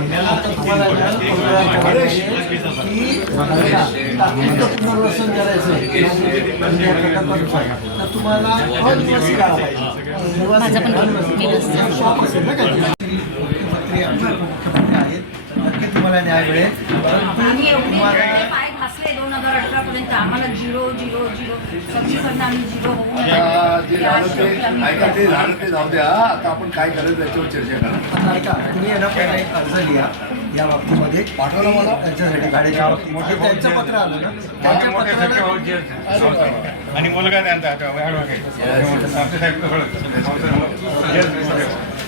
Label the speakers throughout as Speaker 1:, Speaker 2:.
Speaker 1: आता तुम्हाला पुनर्वसन करायचं आहे. तुम्हाला अनिवासी मुख्यमंत्री आहेत नक्की तुम्हाला न्याय मिळेल
Speaker 2: आम्ही घासले दोन हजार अठरा पर्यंत आम्हाला झिरो झिरो झिरो सगळीकडनं आम्ही झिरो होऊन
Speaker 3: त्या जे
Speaker 2: या
Speaker 3: झालं ते
Speaker 2: शेवटी आम्ही
Speaker 3: ऐका ते झालं ते जाऊ द्या. आता आपण काय करायचं त्याच्यावर चर्चा करा.
Speaker 1: आता ऐका तुम्ही यांना पहिला एक अर्ज लिहा या बाबतीमध्ये. पाठवलं मला? त्यांच्यासाठी गाडीच्या बाबतीमध्ये त्यांचं पत्र आलं ना? त्यांच्या पत्राला
Speaker 4: आणि मुलगा त्यांचा आमचे साहेब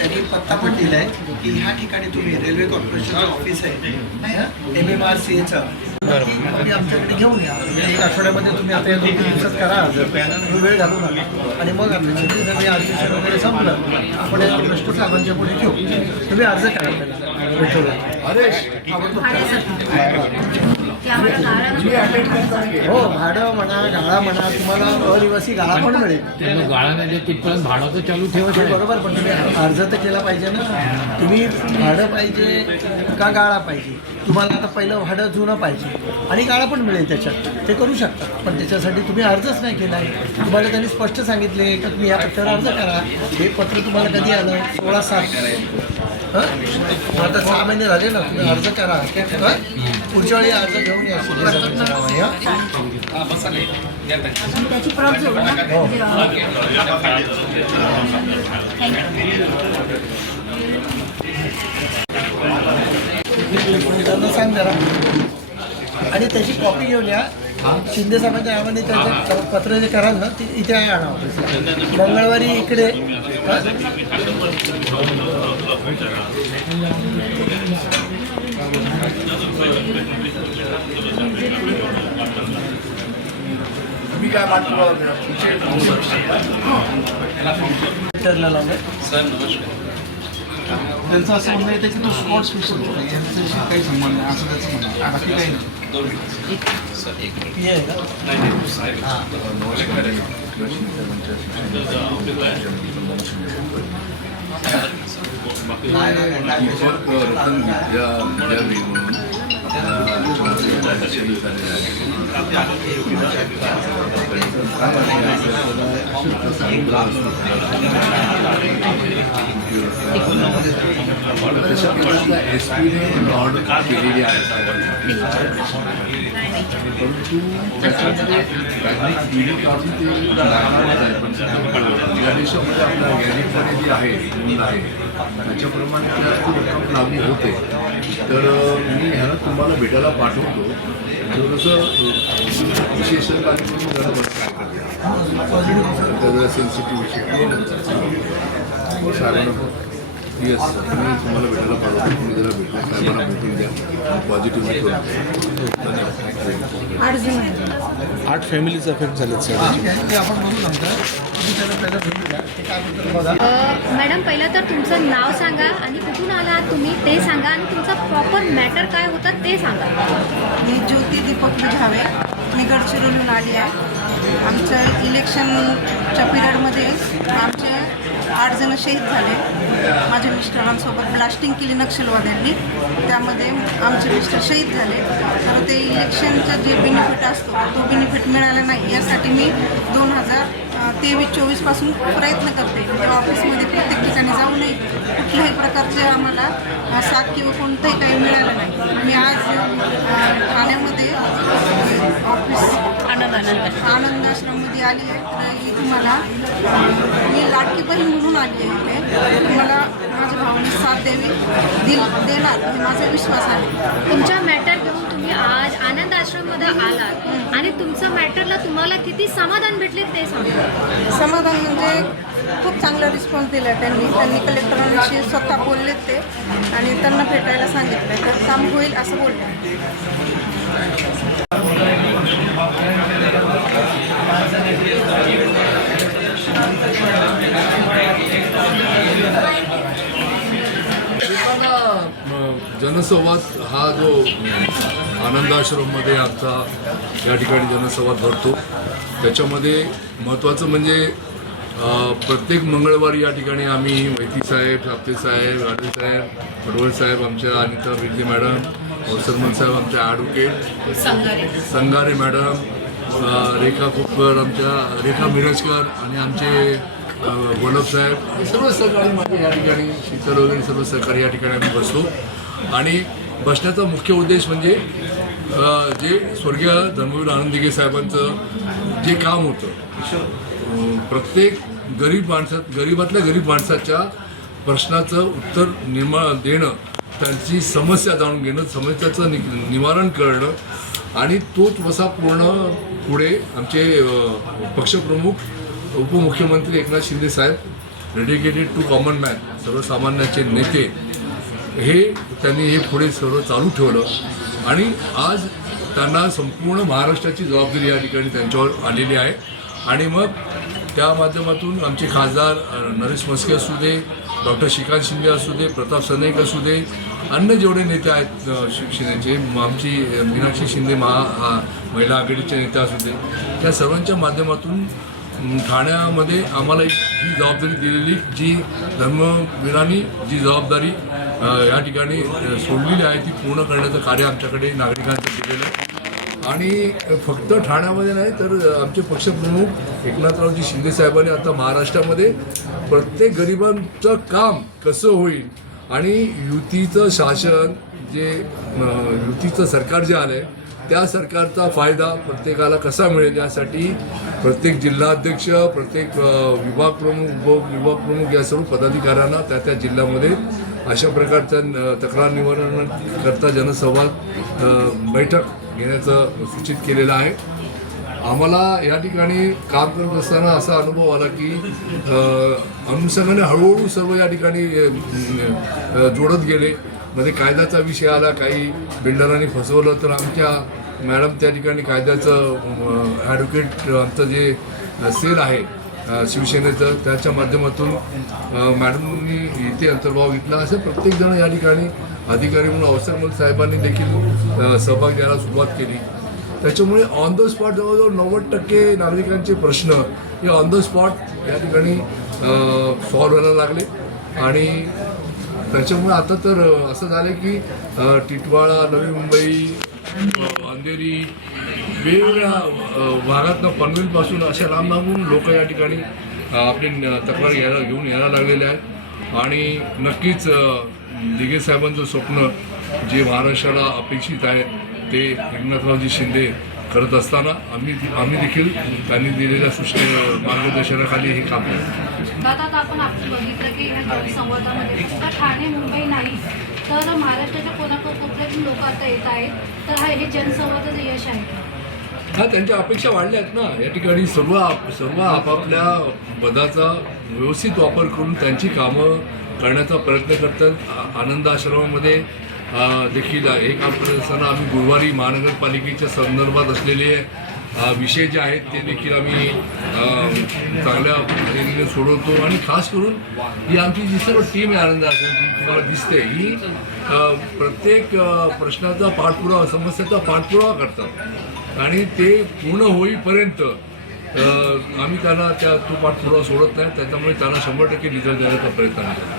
Speaker 1: त्यांनी पत्ता पण दिलाय की ह्या ठिकाणी तुम्ही रेल्वे कॉर्पोरेशनचं ऑफिस आहे. एम एम आर सी एचं तुम्ही आमच्याकडे घेऊन या. म्हणजे एक आठवड्यामध्ये तुम्ही आता या दोन तीन दिवसात करा. अर्ज तुम्ही वेळ घालू नका आणि मग आपल्या सगळी आर्टिशन वगैरे संपलं आपण या प्रश्न साहेबांच्या पुढे ठेवू तुम्ही अर्ज करा पहिला विठ्ठलला.
Speaker 3: हरेश
Speaker 2: ते आम्हाला गाळ्यानं
Speaker 1: हो भाडं म्हणा गाळा म्हणा तुम्हाला अनिवासी गाळा पण मिळेल.
Speaker 5: गाळा नाही देत तिथपर्यंत भाडं तर चालू ठेवत
Speaker 1: बरोबर पण तुम्ही अर्ज तर केला पाहिजे ना. तुम्ही भाडं पाहिजे का गाळा पाहिजे? तुम्हाला आता पहिलं भाडं जुनं पाहिजे. आणि गाळा पण मिळेल त्याच्यात. ते करू शकता. पण त्याच्यासाठी तुम्ही अर्जच नाही केला आहे. तुम्हाला त्यांनी स्पष्ट सांगितले का तुम्ही या पत्रावर अर्ज करा. हे पत्र तुम्हाला कधी आलं? सोळा सात. हं? आता सहा महिने झाले ना तुम्ही अर्ज करा? पुढच्या वेळी अर्ज घेऊन या. हं? हो. त्यांना सांग जरा. आणि त्याची कॉपी घेऊन या. शिंदे साहेबांच्या नावाने त्याचं पत्र जे कराल ना ते इथे आणा ऑफिसला मंगळवारी इकडे हं?
Speaker 3: मी काय
Speaker 6: त्यांचं असं म्हणणं येतं की तो स्पॉट स्पेशल यांच्याशी काही संबंध नाही असं त्याचं म्हणणं आहे. बाकी काही नाही.
Speaker 1: पी आहे का नाही, नाही, नाही, काय
Speaker 3: दीपक रतन विद्या विद्यालय म्हणून एस पीने ऑर्डर केलेली आहे परंतु त्याच्यामध्ये काढून ते लागणारच आहे पण या देशामध्ये आपल्या गॅरेजमध्ये जे आहे नोंद आहे त्याच्याप्रमाणे त्याला रक्कम लागू होते. तर मी ह्याला तुम्हाला भेटायला पाठवतो. थोडंसं विशेष कार्यक्रम जरा बरं काय करते जरा सेन्सिटिव्ह विषय साहेबांना येस सर मी तुम्हाला भेटायला पाठवतो. तुम्ही जरा भेटला साहेबांना भेटून द्या. पॉझिटिव्ह धन्यवाद.
Speaker 2: आठ
Speaker 6: फॅमिलीज अफेक्ट झालेत सर
Speaker 1: आपण बघू नंतर
Speaker 7: मॅडम पहिलं तर तुमचं नाव सांगा आणि कुठून आलात तुम्ही ते सांगा आणि तुमचं प्रॉपर मॅटर काय होतं ते सांगा.
Speaker 8: मी ज्योती दीपक बुझावे. मी गडचिरोलीहून आली आहे. आमच्या इलेक्शनच्या पिरियडमध्ये आमचे आठ जण शहीद झाले. माझ्या मिस्टरांसोबत ब्लास्टिंग केली नक्षलवाद्यांनी. त्यामध्ये आमचे मिस्टर शहीद झाले. तर ते इलेक्शनचा जे बेनिफिट असतो तो बेनिफिट मिळाला नाही. यासाठी मी दोन हजार तेवीस चोवीसपासून प्रयत्न करते. त्या ऑफिसमध्ये प्रत्येक ठिकाणी जाऊ नये. कुठल्याही प्रकारचे आम्हाला साथ किंवा कोणतंही काही मिळालं नाही. मी आज ठाण्यामध्ये ऑफिस
Speaker 7: आनंद आनंद
Speaker 8: आश्रममध्ये आली आहे. तर इथं मला मी लाडकी बहीण म्हणून आली आहे इथे. मला माझ्या भावाने साथ द्यावी दिल देणार हे माझा विश्वास आहे.
Speaker 7: तुमच्या मॅटर तुम्ही आज आनंद आश्रममध्ये आलात आणि तुमचं मॅटरला तुम्हाला किती समाधान भेटले ते सांगा.
Speaker 8: समाधान म्हणजे खूप चांगला रिस्पॉन्स दिला त्यांनी. त्यांनी कलेक्टरांशी स्वतः बोललेत ते आणि त्यांना भेटायला सांगितलं तर काम होईल असं बोलले
Speaker 3: जनसंवाद हा जो आनंद आश्रममध्ये आमचा या ठिकाणी जनसंवाद भरतो. त्याच्यामध्ये महत्त्वाचं म्हणजे प्रत्येक मंगळवारी या ठिकाणी आम्ही मैती साहेब साप्ते साहेब राजे साहेब पडवळ साहेब आमच्या अनिता बिर्जे मॅडम अवसरमन साहेब आमच्या ॲडव्होकेट संगारे. मॅडम रेखा खोपकर आमच्या रेखा मिरजकर आणि आमचे अ, हे सर्व सहकारी माझे या ठिकाणी शीतल वगैरे सर्व सहकारी या ठिकाणी आम्ही बसतो. आणि बसण्याचा मुख्य उद्देश म्हणजे जे स्वर्गीय धर्मवीर आनंद साहेबांचं जे काम होतं प्रत्येक गरीब माणसात गरीबातल्या गरीब माणसाच्या प्रश्नाचं उत्तर निर्मा देणं त्यांची समस्या जाणून घेणं समस्याचं नि निवारण करणं आणि तोच वसा पूर्ण पुढे आमचे पक्षप्रमुख उपमुख्यमंत्री एकनाथ शिंदे साहेब डेडिकेटेड टू कॉमन मॅन सर्वसामान्याचे नेते हे त्यांनी हे पुढे सर्व चालू ठेवलं. आणि आज त्यांना संपूर्ण महाराष्ट्राची जबाबदारी या ठिकाणी त्यांच्यावर आलेली आहे. आणि मग त्या माध्यमातून आमचे खासदार नरेश मस्के असू दे डॉक्टर श्रीकांत शिंदे असू दे प्रताप सनेक असू दे अन्य जेवढे नेते आहेत अ, शिवसेनेचे आमची मीनाक्षी शिंदे महा महिला आघाडीचे नेते असू दे त्या सर्वांच्या माध्यमातून ठाण्यामध्ये आम्हाला एक ही जबाबदारी दिलेली जी धर्मवीरांनी जी जबाबदारी या ठिकाणी सोडलेली आहे ती पूर्ण करण्याचं कार्य आमच्याकडे नागरिकांचं केलेलं आहे. आणि फक्त ठाण्यामध्ये नाही तर आमचे पक्षप्रमुख एकनाथरावजी शिंदे साहेबांनी आता महाराष्ट्रामध्ये प्रत्येक गरिबांचं काम कसं होईल आणि युतीचं शासन जे युतीचं सरकार जे आलं आहे त्या सरकारचा फायदा प्रत्येकाला कसा मिळेल यासाठी प्रत्येक जिल्हाध्यक्ष प्रत्येक विभाग प्रमुख विभाग प्रमुख या सर्व पदाधिकाऱ्यांना त्या त्या जिल्ह्यामध्ये अशा प्रकारच्या तक्रार निवारण करता जनसंवाद बैठक घेण्याचं सूचित केलेलं आहे. आम्हाला या ठिकाणी काम करत असताना असा अनुभव आला की अनुषंगाने हळूहळू सर्व या ठिकाणी जोडत गेले. मध्ये कायद्याचा विषय आला काही बिल्डरांनी फसवलं तर आमच्या मॅडम त्या ठिकाणी कायद्याचं ॲडव्होकेट आमचं जे सेल आहे शिवसेनेचं त्याच्या माध्यमातून मॅडमनी इथे अंतर्भाव घेतला. असं प्रत्येकजण या ठिकाणी अधिकारी म्हणून अवसर म्हणून साहेबांनी देखील सहभाग घ्यायला सुरुवात केली. त्याच्यामुळे ऑन द स्पॉट जवळजवळ नव्वद टक्के नागरिकांचे प्रश्न हे ऑन द स्पॉट या ठिकाणी सॉल्व्ह व्हायला लागले. आणि त्याच्यामुळे आता तर असं झालं की टिटवाळा नवी मुंबई अंधेरी वेगवेगळ्या भागातनं पनवेलपासून अशा लांब लांबून लोक या ठिकाणी आपली तक्रार घ्यायला घेऊन यायला लागलेले आहेत. आणि नक्कीच दिगे दिघे साहेबांचं स्वप्न जे महाराष्ट्राला अपेक्षित आहे ते एकनाथरावजी शिंदे करत असताना आम्ही आम्ही देखील त्यांनी दिलेल्या सूचने मार्गदर्शनाखाली हे काम करतो
Speaker 2: तर महाराष्ट्राच्या कोणाकोपऱ्यातून लोक आता येत आहेत. तर हा हे जनसंवादाचं यश आहे.
Speaker 3: हा त्यांच्या अपेक्षा वाढल्या आहेत ना. या ठिकाणी सर्व आप- सर्व आपापल्या पदाचा व्यवस्थित वापर करून त्यांची कामं करण्याचा प्रयत्न करतात. आनंद आश्रमामध्ये देखील हे काम करत असताना आम्ही गुरुवारी महानगरपालिकेच्या संदर्भात असलेले विषय जे आहेत ते देखील आम्ही चांगल्या पद्धतीने सोडवतो. आणि खास करून ही आमची जी सर्व टीम आहे आनंद आश्रमची तुम्हाला दिसते ही प्रत्येक प्रश्नाचा पाठपुरावा समस्याचा पाठपुरावा करतात. आणि ते पूर्ण होईपर्यंत आम्ही त्यांना त्या तो पाठपुरावा सोडत नाही. त्याच्यामुळे त्यांना शंभर टक्के रिझल्ट देण्याचा प्रयत्न आहे